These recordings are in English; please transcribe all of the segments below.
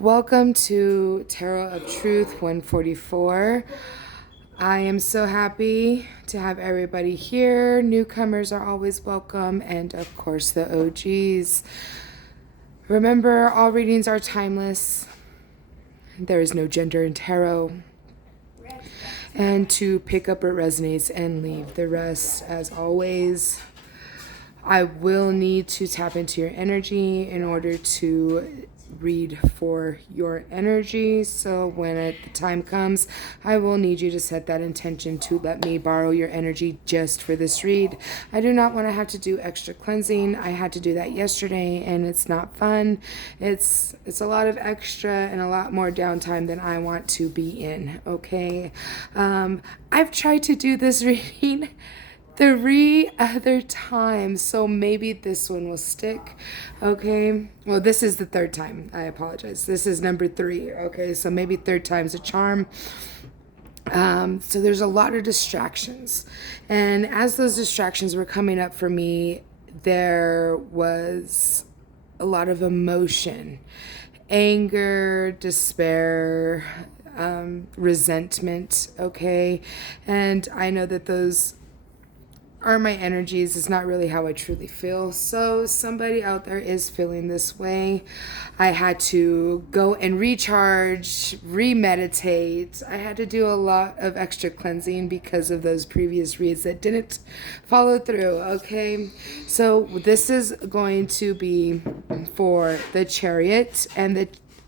Welcome to Tarot of Truth 144. I am so happy to have everybody here. Newcomers are always welcome, and of course, the OGs. Remember, all readings are timeless. There is no gender in tarot. And to pick up what resonates and leave the rest, as always. I will need to tap into your energy in order to read for your energy. So when the time comes, I will need you to set that intention to let me borrow your energy just for this read. I do not want to have to do extra cleansing. I had to do that yesterday and it's not fun. It's a lot of extra and a lot more downtime than I want to be in. Okay. I've tried to do this reading 3 other times, so maybe this one will stick. Okay, well, this is the third time. I apologize. This is number 3. Okay, so maybe third time's a charm. So there's a lot of distractions, and as those distractions were coming up for me, there was a lot of emotion, anger, despair, resentment. Okay, and I know that those are my energies. It's not really how I truly feel. So somebody out there is feeling this way. I had to go and recharge, remeditate. I had to do a lot of extra cleansing because of those previous reads that didn't follow through. Okay, so this is going to be for the Chariot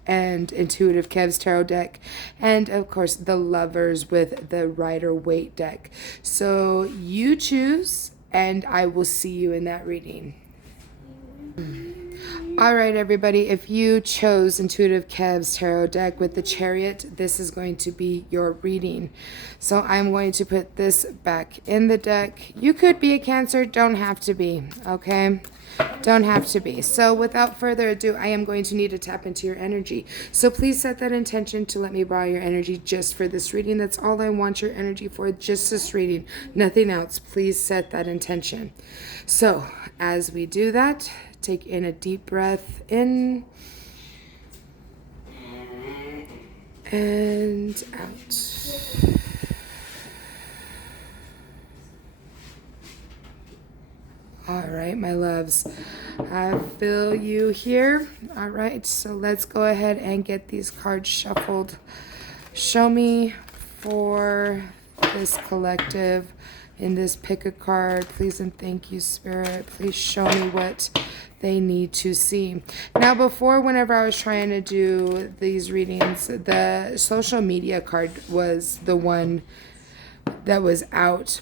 and Intuitive Kev's tarot deck, and of course the Lovers with the Rider-Waite deck. So you choose, and I will see you in that reading. All right, everybody, if you chose Intuitive Kev's tarot deck with the Chariot, this is going to be your reading. So I'm going to put this back in the deck. You could be a Cancer, don't have to be, okay? Don't have to be. So without further ado, I am going to need to tap into your energy. So please set that intention to let me borrow your energy just for this reading. That's all I want your energy for, just this reading, nothing else. Please set that intention. So as we do that, take in a deep breath in and out. All right, my loves, I feel you here. All right, so let's go ahead and get these cards shuffled. Show me for this collective in this pick a card, please and thank you, Spirit. Please show me what they need to see. Now, before, whenever I was trying to do these readings, the social media card was the one that was out.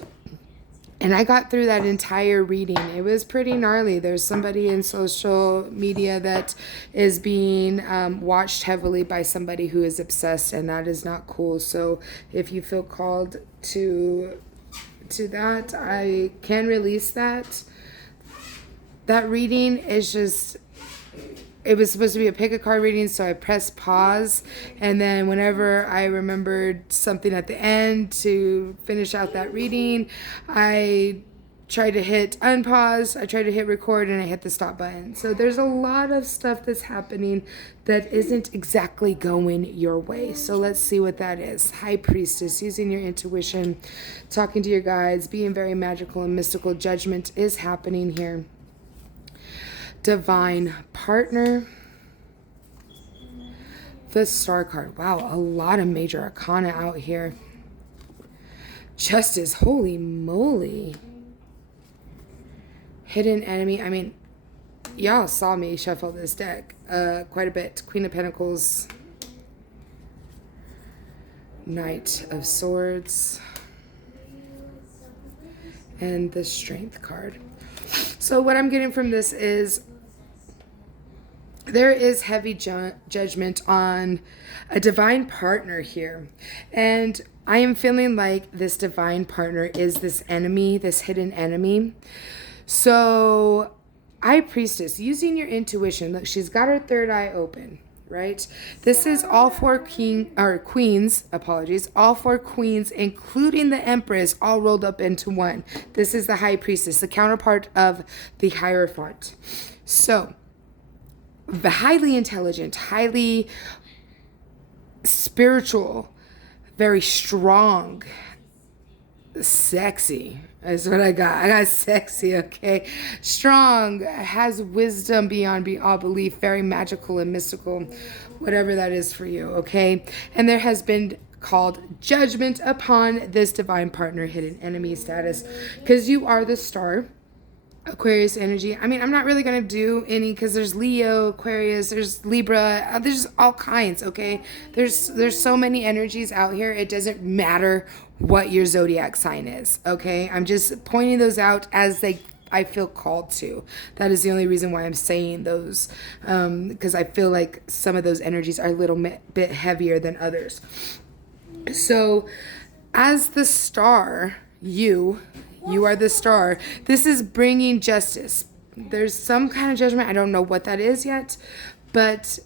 And I got through that entire reading. It was pretty gnarly. There's somebody in social media that is being watched heavily by somebody who is obsessed, and that is not cool. So if you feel called to that, I can release that. That reading is just... It was supposed to be a pick a card reading, so I pressed pause, and then whenever I remembered something at the end to finish out that reading, I tried to hit unpause, I tried to hit record, and I hit the stop button. So there's a lot of stuff that's happening that isn't exactly going your way. So let's see what that is. High Priestess, using your intuition, talking to your guides, being very magical and mystical. Judgment is happening here. Divine Partner, the Star card. Wow, a lot of major arcana out here. Justice, holy moly. Hidden Enemy. I mean, y'all saw me shuffle this deck quite a bit. Queen of Pentacles, Knight of Swords, and the Strength card. So what I'm getting from this is there is heavy judgment on a divine partner here. And I am feeling like this divine partner is this enemy, this hidden enemy. So, High Priestess, using your intuition. Look, she's got her third eye open, right? This is all 4 queens, all 4 queens, including the Empress, all rolled up into one. This is the High Priestess, the counterpart of the Hierophant. So, highly intelligent, highly spiritual, very strong, sexy is what I got. I got sexy, okay? Strong, has wisdom beyond all belief, very magical and mystical, whatever that is for you, okay? And there has been called judgment upon this divine partner hidden enemy status, because you are the star. Aquarius energy. I mean, I'm not really going to do any because there's Leo, Aquarius, there's Libra, there's all kinds, okay? There's so many energies out here. It doesn't matter what your zodiac sign is, okay? I'm just pointing those out as I feel called to. That is the only reason why I'm saying those, because I feel like some of those energies are a little bit heavier than others. So, as the star, you are the star. This is bringing justice. There's some kind of judgment. I don't know what that is yet, but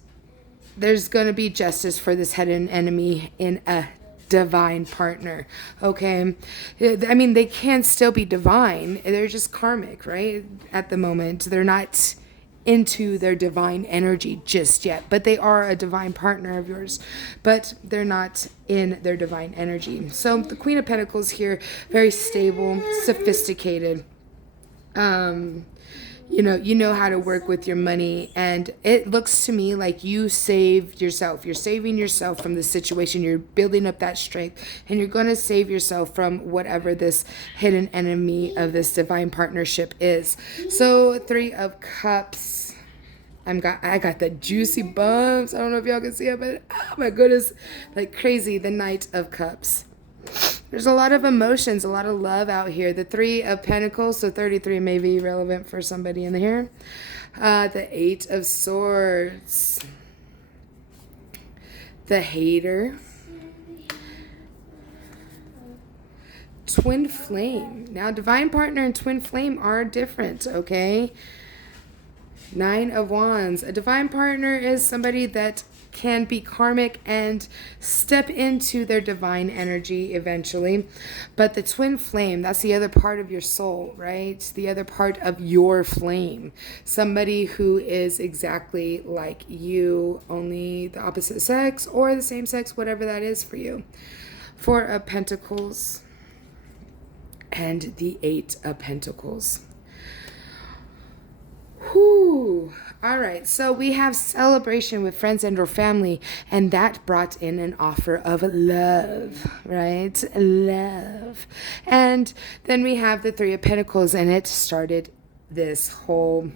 there's going to be justice for this hidden enemy in a divine partner. Okay. I mean, they can still be divine. They're just karmic, right? At the moment, they're not into their divine energy just yet, but they are a divine partner of yours, but they're not in their divine energy. So the Queen of Pentacles here, very stable, sophisticated, you know how to work with your money, and it looks to me like you saved yourself. You're saving yourself from the situation. You're building up that strength, and you're going to save yourself from whatever this hidden enemy of this divine partnership is. So 3 of Cups. I got the juicy bumps. I don't know if y'all can see it, but oh my goodness, like crazy. The Knight of Cups. There's a lot of emotions, a lot of love out here. The 3 of Pentacles, so 33 may be relevant for somebody in here. The 8 of Swords. The Hater. Twin Flame. Now, divine partner and twin flame are different, okay? 9 of Wands. A divine partner is somebody that can be karmic and step into their divine energy eventually. But the twin flame, that's the other part of your soul, right? The other part of your flame. Somebody who is exactly like you, only the opposite sex or the same sex, whatever that is for you. 4 of Pentacles and the 8 of Pentacles. Whew. All right, so we have celebration with friends and or family, and that brought in an offer of love, right? Love. And then we have the 3 of Pentacles, and it started this whole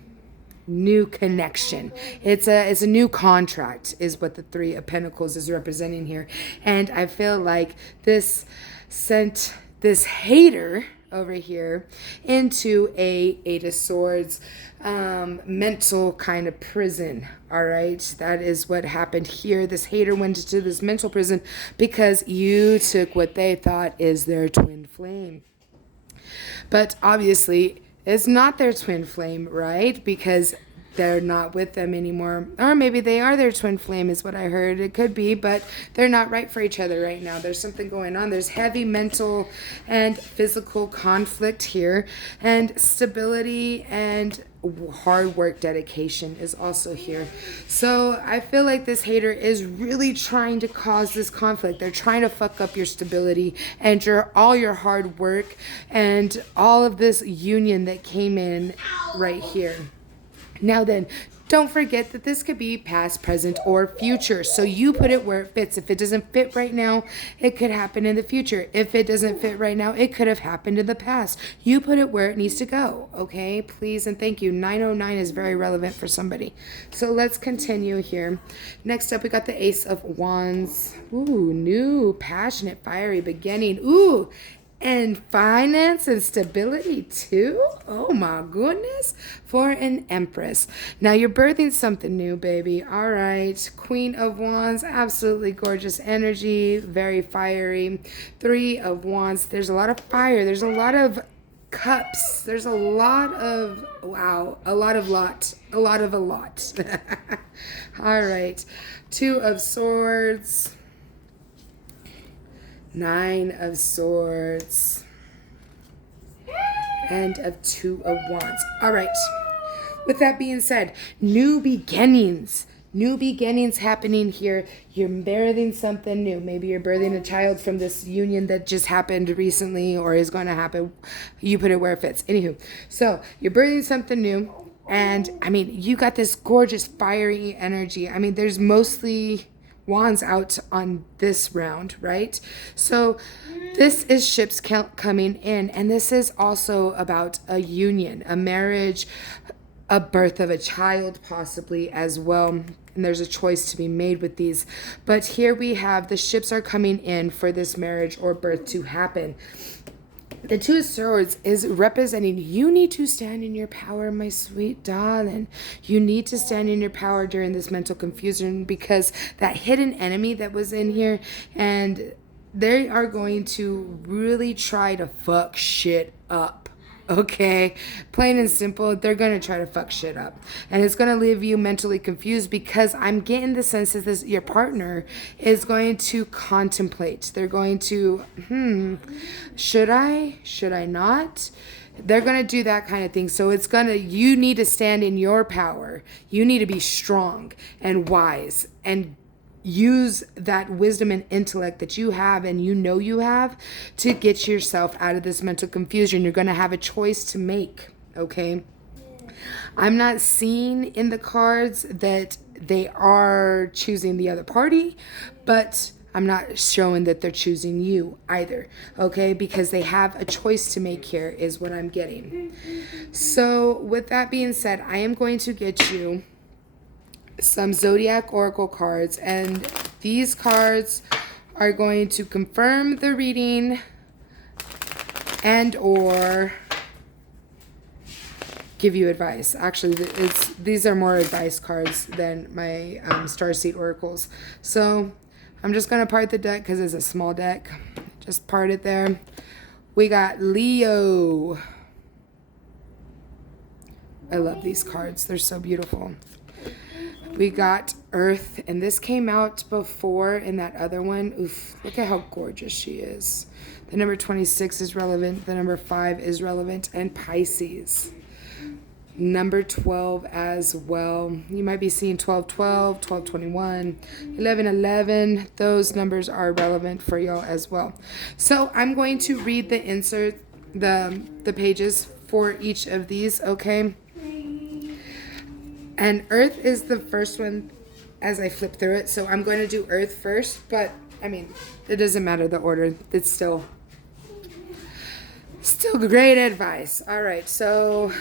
new connection. It's a new contract is what the 3 of Pentacles is representing here. And I feel like this sent this hater over here into a 8 of Swords mental kind of prison. All right, that is what happened here. This hater went into this mental prison because you took what they thought is their twin flame, but obviously it's not their twin flame, right? Because they're not with them anymore. Or maybe they are their twin flame is what I heard. It could be, but they're not right for each other right now. There's something going on. There's heavy mental and physical conflict here. And stability and hard work dedication is also here. So I feel like this hater is really trying to cause this conflict. They're trying to fuck up your stability and all your hard work and all of this union that came in right here. Now then, don't forget that this could be past, present, or future. So you put it where it fits. If it doesn't fit right now, it could happen in the future. If it doesn't fit right now, it could have happened in the past. You put it where it needs to go, okay? Please and thank you. 909 is very relevant for somebody. So let's continue here. Next up, we got the Ace of Wands. Ooh, new, passionate, fiery beginning. Ooh, and finance and stability too? Oh my goodness. For an Empress. Now you're birthing something new, baby. All right. Queen of Wands. Absolutely gorgeous energy. Very fiery. 3 of Wands. There's a lot of fire. There's a lot of cups. There's a lot of, wow. A lot of lot. A lot of a lot. All right. 2 of Swords. 9 of Swords and of 2 of Wands. All right. With that being said, new beginnings. New beginnings happening here. You're birthing something new. Maybe you're birthing a child from this union that just happened recently or is going to happen. You put it where it fits. Anywho, so you're birthing something new. And I mean, you got this gorgeous fiery energy. I mean, there's mostly wands out on this round, right? So this is ships coming in. And this is also about a union, a marriage, a birth of a child possibly as well. And there's a choice to be made with these. But here we have the ships are coming in for this marriage or birth to happen. The Two of Swords is representing you need to stand in your power, my sweet darling. You need to stand in your power during this mental confusion because that hidden enemy that was in here, and they are going to really try to fuck shit up. Okay, plain and simple, they're going to try to fuck shit up. And it's going to leave you mentally confused because I'm getting the sense that your partner is going to contemplate. They're going to, should I not? They're going to do that kind of thing. So you need to stand in your power. You need to be strong and wise and use that wisdom and intellect that you have and you have to get yourself out of this mental confusion. You're going to have a choice to make, okay? I'm not seeing in the cards that they are choosing the other party, but I'm not showing that they're choosing you either, okay? Because they have a choice to make here is what I'm getting. So with that being said, I am going to get you some zodiac oracle cards, and these cards are going to confirm the reading and or give you advice. Actually, these are more advice cards than my starseed oracles. So I'm just going to part the deck because it's a small deck. Just part it there. We got Leo. I love these cards. They're so beautiful. We got Earth, and this came out before in that other one. Oof, look at how gorgeous she is. The number 26 is relevant. The number 5 is relevant. And Pisces. Number 12 as well. You might be seeing 1212, 1221, 1111. Those numbers are relevant for y'all as well. So I'm going to read the insert, the pages for each of these, okay? And Earth is the first one as I flip through it. So I'm going to do Earth first. But, I mean, it doesn't matter the order. It's still great advice. All right, so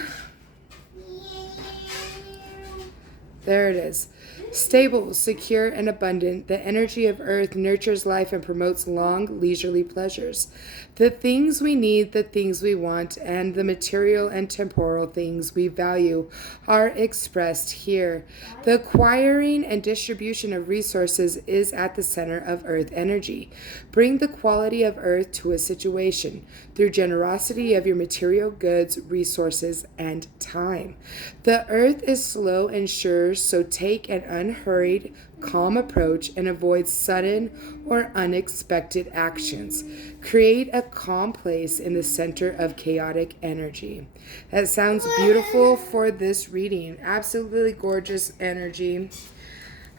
there it is. Stable, secure, and abundant, the energy of Earth nurtures life and promotes long, leisurely pleasures. The things we need, the things we want, and the material and temporal things we value are expressed here. The acquiring and distribution of resources is at the center of Earth energy. Bring the quality of Earth to a situation through generosity of your material goods, resources, and time. The Earth is slow and sure, so take an unhurried, calm approach and avoid sudden or unexpected actions. Create a calm place in the center of chaotic energy. That sounds beautiful for this reading. Absolutely gorgeous energy.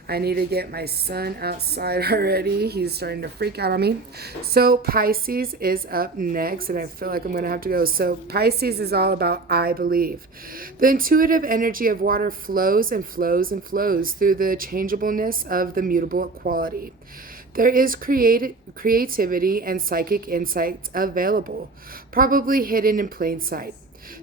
I need to get my son outside already. He's starting to freak out on me. So Pisces is up next, and I feel like I'm going to have to go. So Pisces is all about I believe. The intuitive energy of water flows and flows and flows through the changeableness of the mutable quality. There is creativity and psychic insights available, probably hidden in plain sight.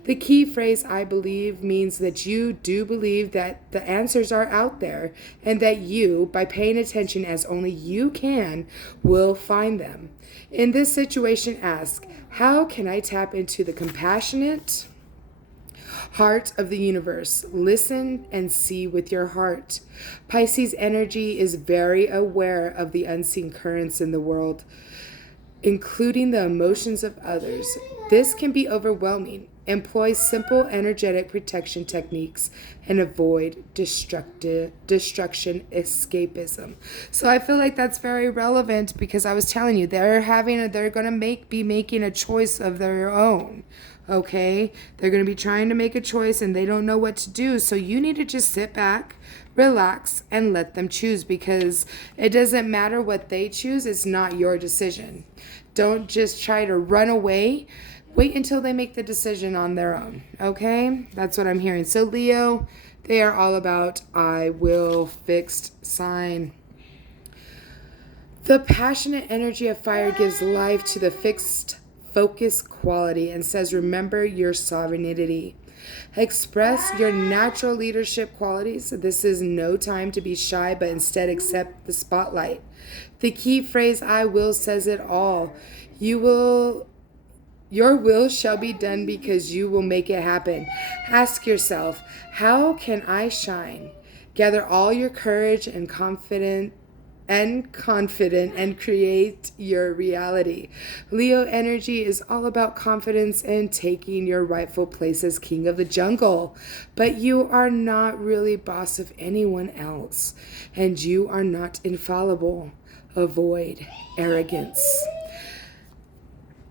The key phrase, I believe, means that you do believe that the answers are out there and that you, by paying attention as only you can, will find them. In this situation, ask, how can I tap into the compassionate heart of the universe? Listen and see with your heart. Pisces energy is very aware of the unseen currents in the world, including the emotions of others. This can be overwhelming. Employ simple energetic protection techniques and avoid destruction escapism. So I feel like that's very relevant because I was telling you they're going to be making a choice of their own. okay? They're going to be trying to make a choice and they don't know what to do. So you need to just sit back, relax, and let them choose, because it doesn't matter what they choose. It's not your decision. Don't just try to run away. Wait until they make the decision on their own, okay? That's what I'm hearing. So Leo, they are all about I will fixed sign. The passionate energy of fire gives life to the fixed focus quality and says, remember your sovereignty. Express your natural leadership qualities. This is no time to be shy, but instead accept the spotlight. The key phrase, I will, says it all. Your will shall be done because you will make it happen. Ask yourself, how can I shine? Gather all your courage and confident and create your reality. Leo energy is all about confidence and taking your rightful place as king of the jungle. But you are not really boss of anyone else, and you are not infallible. Avoid arrogance.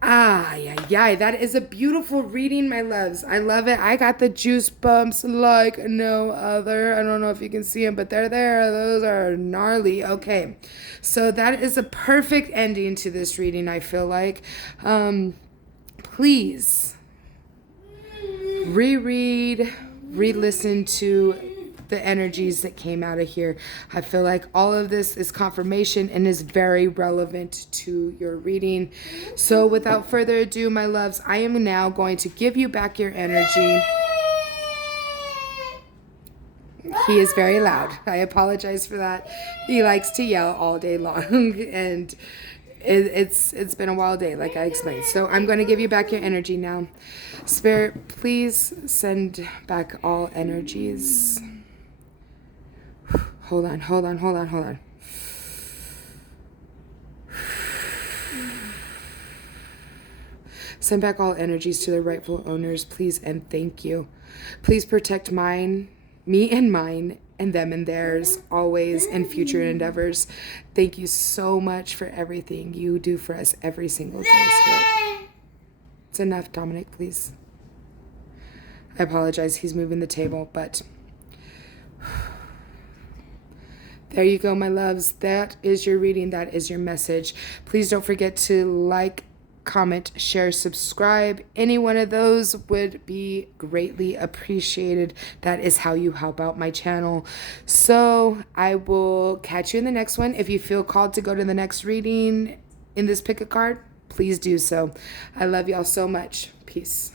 That is a beautiful reading, my loves. I love it. I got the juice bumps like no other. I don't know if you can see them, but they're there. Those are gnarly. Okay, so that is a perfect ending to this reading, I feel like. Please reread, re-listen to the energies that came out of here. I feel like all of this is confirmation and is very relevant to your reading. So without further ado, my loves, I am now going to give you back your energy. He is very loud. I apologize for that. He likes to yell all day long, and it's been a wild day, like I explained. So I'm going to give you back your energy now. Spirit, please send back all energies. Hold on. Send back all energies to their rightful owners, please, and thank you. Please protect me and mine, and them and theirs, always, in future endeavors. Thank you so much for everything you do for us every single day, Spirit. It's enough, Dominic, please. I apologize, he's moving the table, but there you go, my loves. That is your reading. That is your message. Please don't forget to like, comment, share, subscribe. Any one of those would be greatly appreciated. That is how you help out my channel. So I will catch you in the next one. If you feel called to go to the next reading in this pick a card, please do so. I love y'all so much. Peace.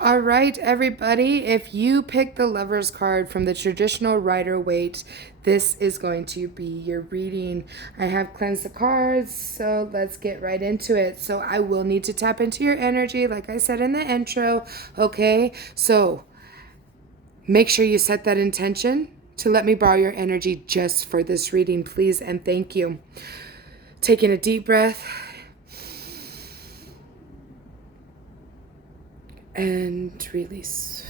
All right, everybody, if you pick the Lover's card from the traditional Rider-Waite, this is going to be your reading. I have cleansed the cards, so let's get right into it. So I will need to tap into your energy, like I said in the intro, okay? So make sure you set that intention to let me borrow your energy just for this reading, please, and thank you. Taking a deep breath. And release.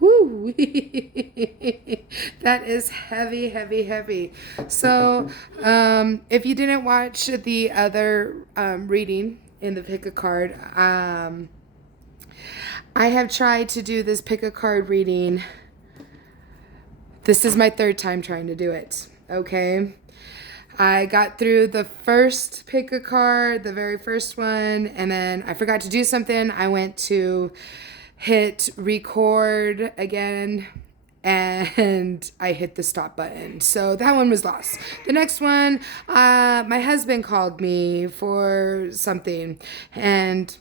Woo! That is heavy, heavy, heavy. So, if you didn't watch the other reading in the pick a card, I have tried to do this pick a card reading. This is my third time trying to do it, okay? I got through the first pick a card, the very first one, and then I forgot to do something. I went to hit record again, and I hit the stop button. So that one was lost. The next one, my husband called me for something, and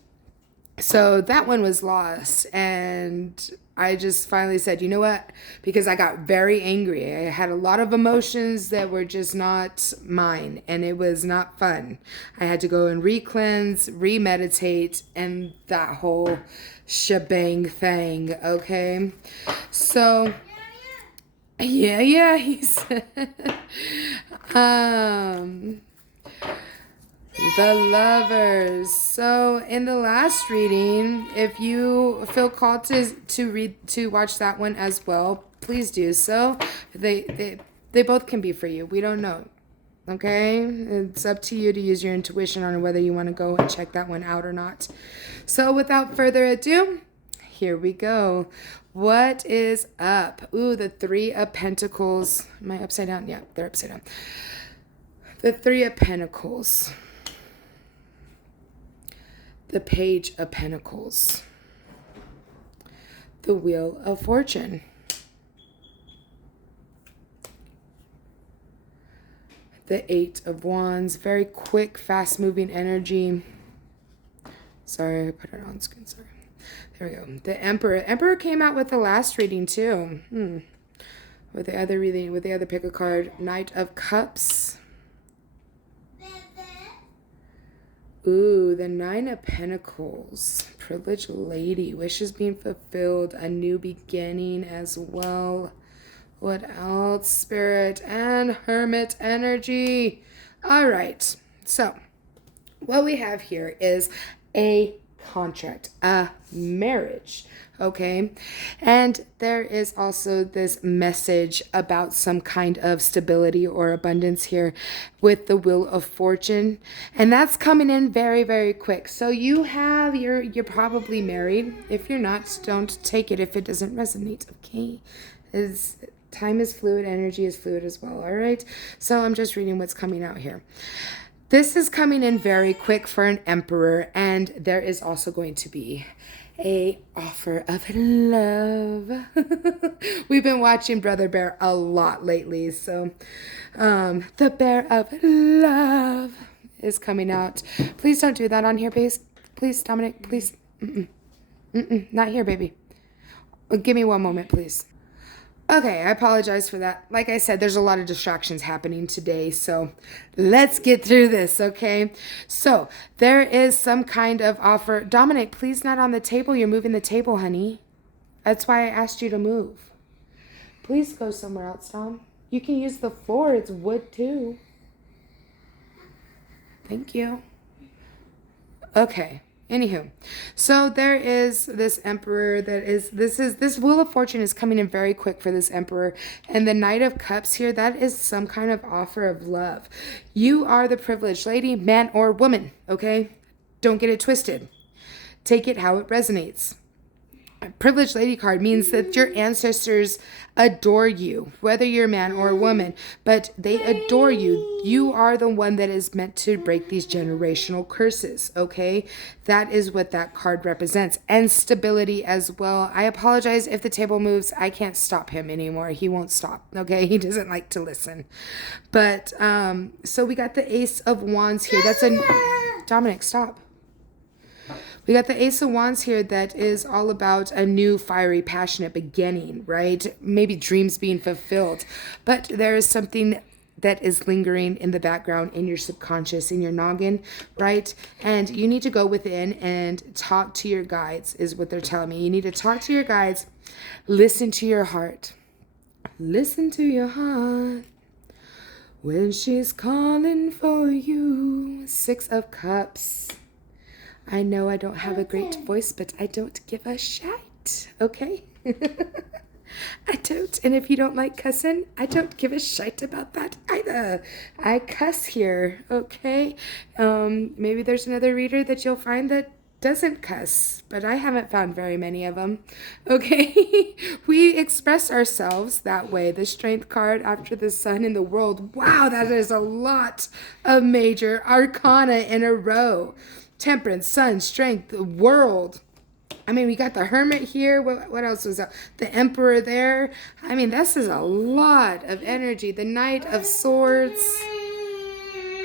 so that one was lost, and I just finally said, you know what? Because I got very angry. I had a lot of emotions that were just not mine, and it was not fun. I had to go and re-cleanse, re-meditate, and that whole shebang thing, okay? So, yeah, he said. The Lovers. So in the last reading, if you feel called to watch that one as well, please do so. They both can be for you. We don't know. Okay? It's up to you to use your intuition on whether you want to go and check that one out or not. So without further ado, here we go. What is up? Ooh, the Three of Pentacles. Am I upside down? Yeah, they're upside down. The Three of Pentacles. The Page of Pentacles. The Wheel of Fortune. The Eight of Wands. Very quick, fast-moving energy. Sorry, I put it on screen. Sorry. There we go. The Emperor. Emperor came out with the last reading, too. With the other reading, with the other pick a card. Knight of Cups. Ooh, the Nine of Pentacles. Privileged lady. Wishes being fulfilled. A new beginning as well. What else? Spirit and Hermit energy. All right. So, what we have here is a contract, a marriage. Okay. And there is also this message about some kind of stability or abundance here with the Wheel of Fortune. And that's coming in very, very quick. So you're probably married. If you're not, don't take it if it doesn't resonate. Okay. Time is fluid, energy is fluid as well. All right. So I'm just reading what's coming out here. This is coming in very quick for an Emperor, and there is also going to be a offer of love. We've been watching Brother Bear a lot lately, so the Bear of Love is coming out. Please don't do that on here, please, Dominic, please. Not here, baby. Give me one moment, please. Okay, I apologize for that. Like I said, there's a lot of distractions happening today, so let's get through this, okay? So, there is some kind of offer. Dominic, please not on the table. You're moving the table, honey. That's why I asked you to move. Please go somewhere else, Dom. You can use the floor. It's wood, too. Thank you. Okay. Anywho, so there is this Emperor this Wheel of Fortune is coming in very quick for this Emperor. And the Knight of Cups here, that is some kind of offer of love. You are the privileged lady, man or woman, okay? Don't get it twisted. Take it how it resonates. A privileged lady card means that your ancestors adore you, whether you're a man or a woman, but they adore you. You are the one that is meant to break these generational curses, okay? That is what that card represents. And stability as well. I apologize if the table moves. I can't stop him anymore. He won't stop, okay? He doesn't like to listen. But, so we got the Ace of Wands here. That's Dominic, stop. We got the Ace of Wands here that is all about a new, fiery, passionate beginning, right? Maybe dreams being fulfilled. But there is something that is lingering in the background, in your subconscious, in your noggin, right? And you need to go within and talk to your guides, is what they're telling me. You need to talk to your guides. Listen to your heart. Listen to your heart when she's calling for you. Six of Cups. I know I don't have a great voice, but I don't give a shite, okay? I don't. And if you don't like cussing, I don't give a shite about that either. I cuss here, okay? Maybe there's another reader that you'll find that doesn't cuss, but I haven't found very many of them, okay? We express ourselves that way. The Strength card after the Sun in the World. Wow, that is a lot of major arcana in a row. Temperance, Sun, Strength, the World. I mean, we got the Hermit here. What else was that? The Emperor there. I mean, this is a lot of energy. The Knight of Swords.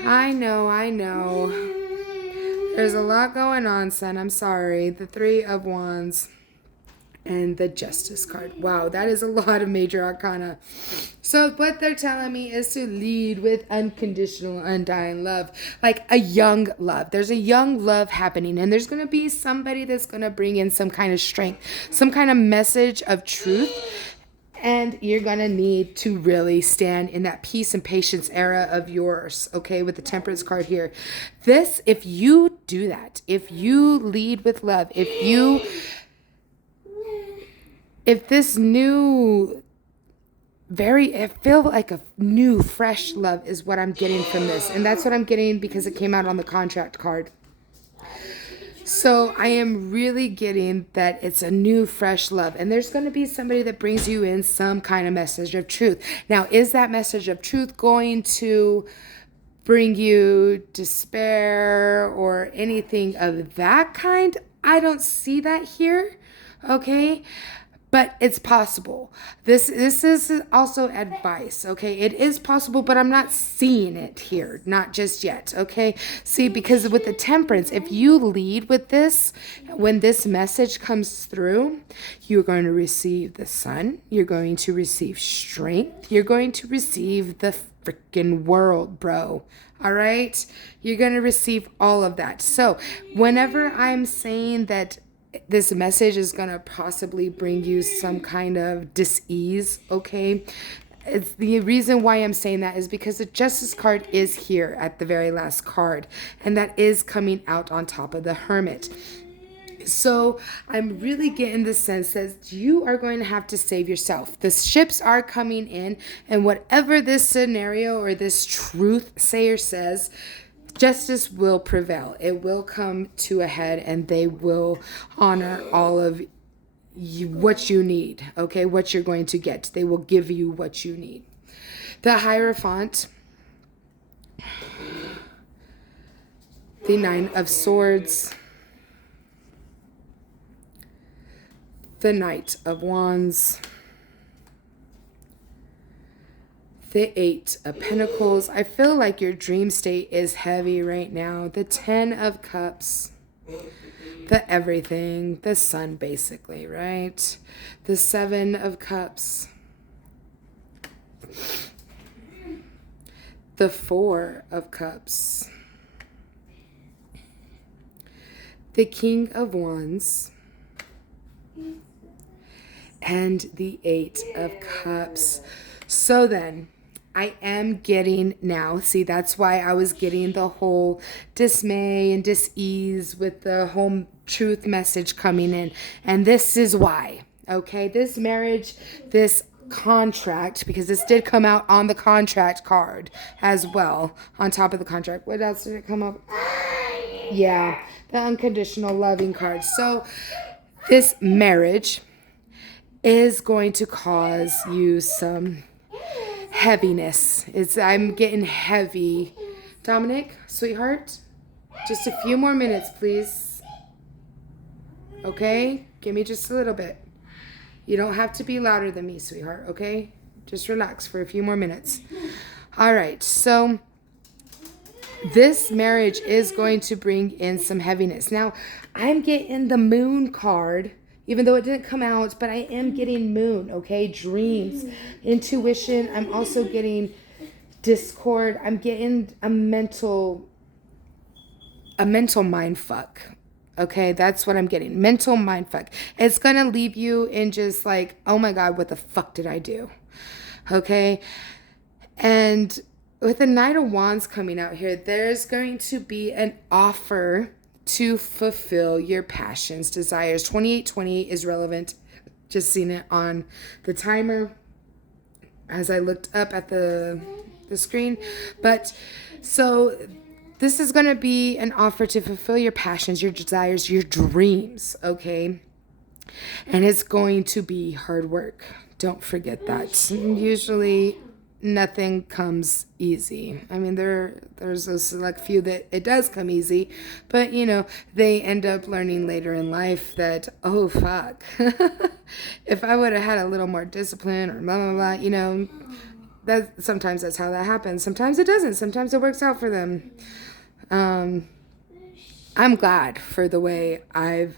I know. There's a lot going on, son. I'm sorry. The Three of Wands. And the Justice card. Wow, that is a lot of major arcana. So what they're telling me is to lead with unconditional, undying love. Like a young love. There's a young love happening. And there's going to be somebody that's going to bring in some kind of strength. Some kind of message of truth. And you're going to need to really stand in that peace and patience era of yours. Okay, with the Temperance card here. This, if you do that. If you lead with love. If this new I feel like a new, fresh love is what I'm getting from this. And that's what I'm getting because it came out on the contract card. So I am really getting that it's a new, fresh love. And there's going to be somebody that brings you in some kind of message of truth. Now, is that message of truth going to bring you despair or anything of that kind? I don't see that here. Okay. But it's possible. This is also advice, okay? It is possible, but I'm not seeing it here, not just yet, okay? See, because with the temperance, if you lead with this, when this message comes through, you're going to receive the sun, you're going to receive strength, you're going to receive the freaking world, bro. All right? You're going to receive all of that. So whenever I'm saying that this message is going to possibly bring you some kind of dis-ease, okay? It's the reason why I'm saying that is because the Justice card is here at the very last card, and that is coming out on top of the Hermit. So I'm really getting the sense that you are going to have to save yourself. The ships are coming in, and whatever this scenario or this truth sayer says, justice will prevail. It will come to a head, and they will honor all of what you need, okay? What you're going to get. They will give you what you need. The Hierophant, the Nine of Swords, the Knight of Wands, the Eight of Pentacles. I feel like your dream state is heavy right now. The Ten of Cups, the Everything, the Sun basically, right? The Seven of Cups, the Four of Cups, the King of Wands, and the Eight of Cups. So then, I am getting now, see, that's why I was getting the whole dismay and dis-ease with the whole truth message coming in. And this is why, okay? This marriage, this contract, because this did come out on the contract card as well, on top of the contract. What else did it come up? Yeah, the unconditional loving card. So this marriage is going to cause you some heaviness. I'm getting heavy. Dominic, sweetheart, just a few more minutes, please. Okay? Give me just a little bit. You don't have to be louder than me, sweetheart, okay? Just relax for a few more minutes. All right, so this marriage is going to bring in some heaviness. Now, I'm getting the Moon card, even though it didn't come out, but I am getting Moon, okay? Dreams, intuition. I'm also getting discord. I'm getting a mental mind fuck. Okay, that's what I'm getting. Mental mind fuck. It's going to leave you in just like, oh my God, what the fuck did I do? Okay? And with the Knight of Wands coming out here, there's going to be an offer to fulfill your passions, desires. 2828 is relevant. Just seen it on the timer as I looked up at the screen. But so this is going to be an offer to fulfill your passions, your desires, your dreams, okay? And it's going to be hard work. Don't forget that. Usually nothing comes easy. I mean, there's a select few that it does come easy, but you know, they end up learning later in life that, oh fuck, if I would have had a little more discipline or blah blah blah, you know, that sometimes that's how that happens. Sometimes it doesn't. Sometimes it works out for them. I'm glad for the way I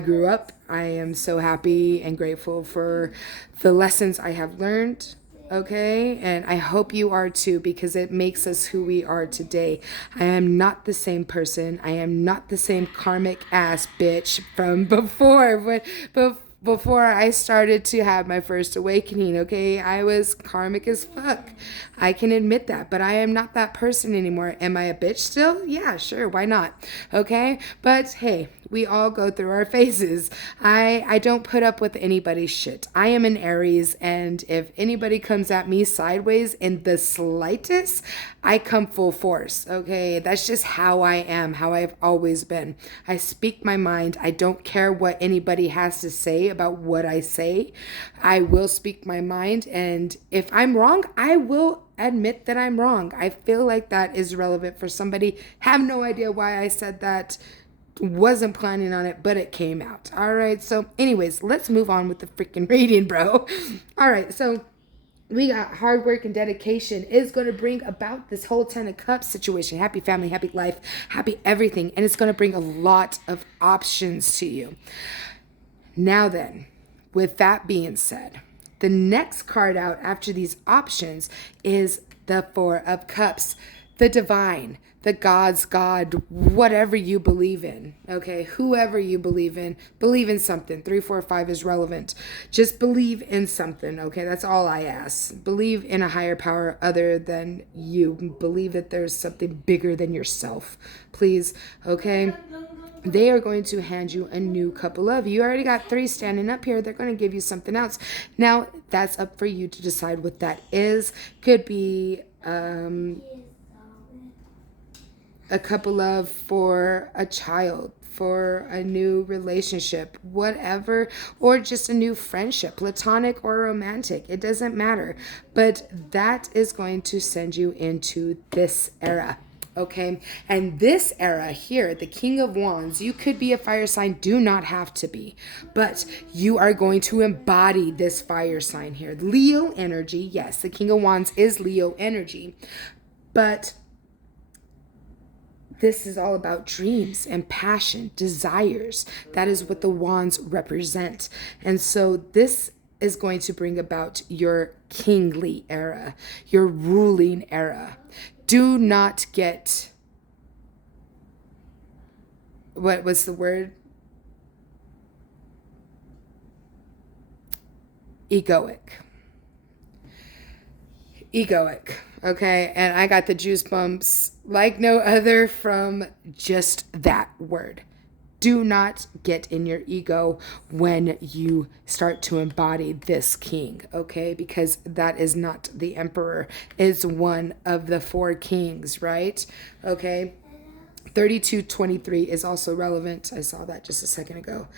grew up. I am so happy and grateful for the lessons I have learned. Okay, and I hope you are too, because it makes us who we are today. I am not the same person. I am not the same karmic ass bitch from before. Before I started to have my first awakening, okay, I was karmic as fuck. I can admit that, but I am not that person anymore. Am I a bitch still? Yeah, sure, why not? Okay, but hey, We all go through our phases. I don't put up with anybody's shit. I am an Aries, and if anybody comes at me sideways in the slightest, I come full force. Okay, that's just how I am, how I've always been. I speak my mind. I don't care what anybody has to say about what I say. I will speak my mind, and if I'm wrong, I will admit that I'm wrong. I feel like that is relevant for somebody. Have no idea why I said that. Wasn't planning on it, but it came out. All right. So, anyways, let's move on with the freaking reading, bro. All right. So, we got hard work and dedication is going to bring about this whole 10 of cups situation. Happy family, happy life, happy everything. And it's going to bring a lot of options to you. Now then, with that being said, the next card out after these options is the Four of Cups, the divine, the God's God, whatever you believe in, okay? Whoever you believe in something. 3, 4, 5 is relevant. Just believe in something, okay? That's all I ask. Believe in a higher power other than you. Believe that there's something bigger than yourself, please, okay? They are going to hand you a new cup of love. You already got 3 standing up here. They're going to give you something else. Now, that's up for you to decide what that is. Could be a cup of love for a child, for a new relationship, whatever, or just a new friendship, platonic or romantic. It doesn't matter. But that is going to send you into this era. Okay, and this era here, the King of Wands, you could be a fire sign, do not have to be, but you are going to embody this fire sign here. Leo energy, yes, the King of Wands is Leo energy, but this is all about dreams and passion, desires. That is what the wands represent. And so this is going to bring about your kingly era, your ruling era. Do not get, what was the word? Egoic. Okay, and I got the juice bumps like no other from just that word. Do not get in your ego when you start to embody this king, okay? Because that is not the emperor. It's one of the 4 kings, right? Okay. 3223 is also relevant. I saw that just a second ago.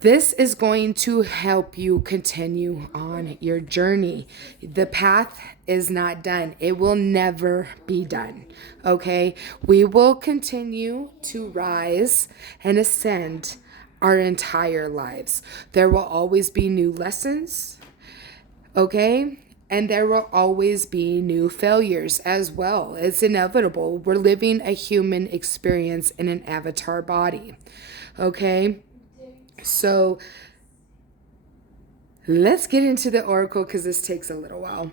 This is going to help you continue on your journey. The path is not done. It will never be done. Okay? We will continue to rise and ascend our entire lives. There will always be new lessons. Okay? And there will always be new failures as well. It's inevitable. We're living a human experience in an avatar body. Okay? So let's get into the oracle because this takes a little while.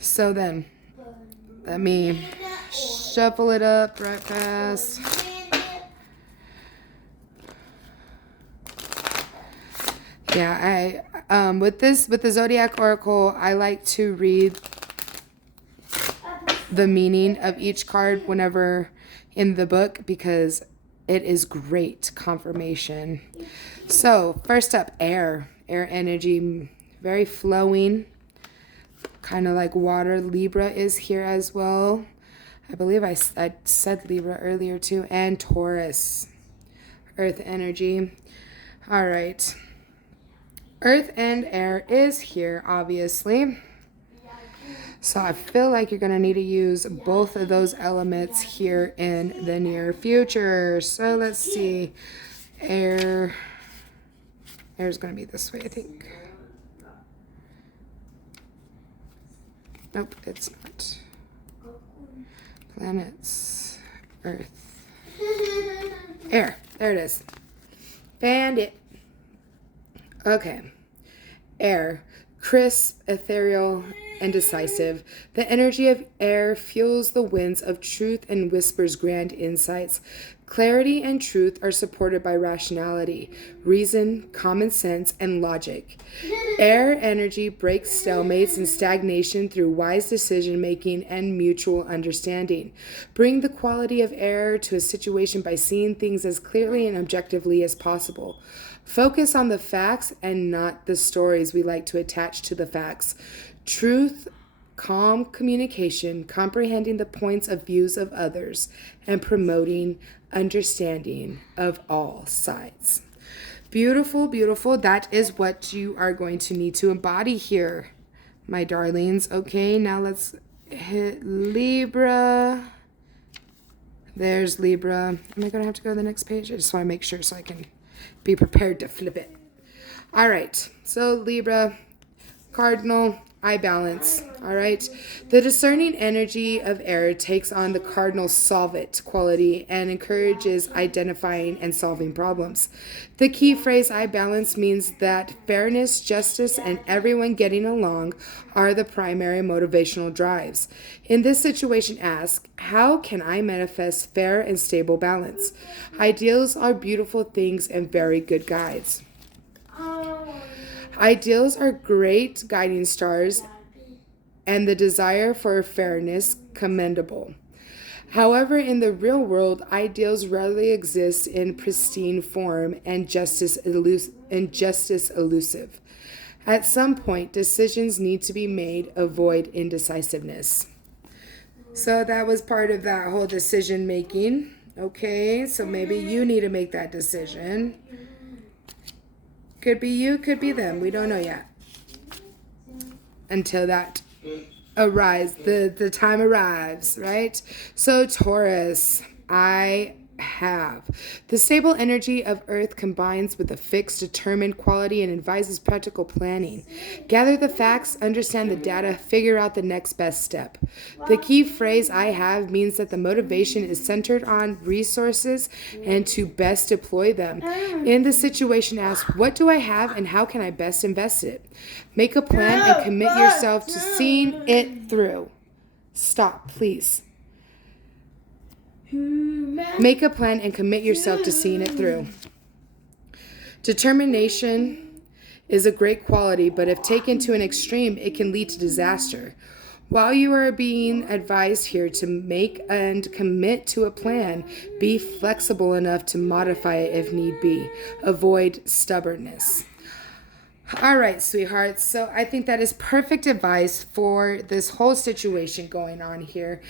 So then, let me shuffle it up right fast. Yeah, with the Zodiac Oracle, I like to read the meaning of each card whenever in the book because it is great confirmation. So first up, air energy, very flowing, kind of like water. Libra is here as well. I believe I said Libra earlier too, and Taurus, earth energy. All right. Earth and air is here, obviously. So I feel like you're going to need to use both of those elements here in the near future. So let's see. Air is going to be this way, I think. Nope, it's not. Planets, Earth, air. There it is. Found it. Okay. Air. Crisp, ethereal, and decisive. The energy of air fuels the winds of truth and whispers grand insights. Clarity and truth are supported by rationality, reason, common sense, and logic. Air energy breaks stalemates and stagnation through wise decision making and mutual understanding. Bring the quality of air to a situation by seeing things as clearly and objectively as possible. Focus on the facts and not the stories we like to attach to the facts. Truth, calm communication, comprehending the points of views of others, and promoting understanding of all sides. Beautiful, beautiful. That is what you are going to need to embody here, my darlings. Okay, now let's hit Libra. There's Libra. Am I going to have to go to the next page? I just want to make sure so I can be prepared to flip it. All right, so Libra, Cardinal, I balance. All right. The discerning energy of air takes on the cardinal solve it quality and encourages identifying and solving problems. The key phrase I balance means that fairness, justice, and everyone getting along are the primary motivational drives. In this situation, ask, how can I manifest fair and stable balance? Ideals are beautiful things and very good guides. Ideals are great guiding stars, and the desire for fairness commendable. However, in the real world, ideals rarely exist in pristine form and justice elusive. At some point, decisions need to be made. Avoid indecisiveness. So that was part of that whole decision making. Okay, so maybe you need to make that decision. Could be you, could be them. We don't know yet. Until that the time arrives, right? So Taurus, I have. The stable energy of Earth combines with a fixed, determined quality and advises practical planning. Gather the facts, understand the data, figure out the next best step. The key phrase I have means that the motivation is centered on resources and to best deploy them. In the situation, ask, what do I have and how can I best invest it? Make a plan and commit yourself to seeing it through. Stop, please. Make a plan and commit yourself to seeing it through. Determination is a great quality, but if taken to an extreme, it can lead to disaster. While you are being advised here to make and commit to a plan, be flexible enough to modify it if need be. Avoid stubbornness. All right, sweethearts. So I think that is perfect advice for this whole situation going on here.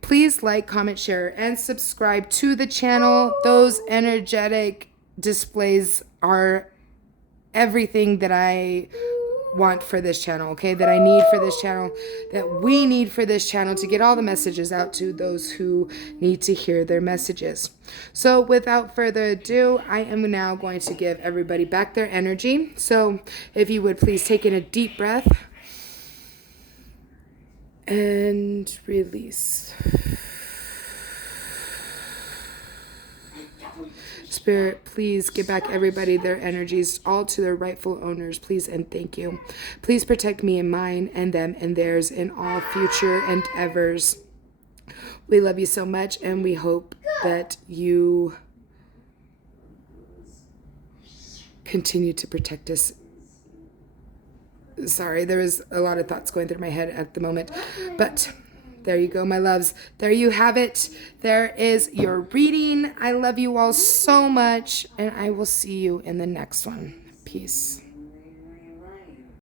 Please like, comment, share, and subscribe to the channel. Those energetic displays are everything that I want for this channel, okay? That I need for this channel, that we need for this channel to get all the messages out to those who need to hear their messages. So without further ado, I am now going to give everybody back their energy. So if you would please take in a deep breath and release. Spirit, please give back everybody their energies, all to their rightful owners, please and thank you. Please protect me and mine and them and theirs in all future endeavors. We love you so much and we hope that you continue to protect us. Sorry, there was a lot of thoughts going through my head at the moment, but there you go, my loves. There you have it. There is your reading. I love you all so much, and I will see you in the next one. Peace.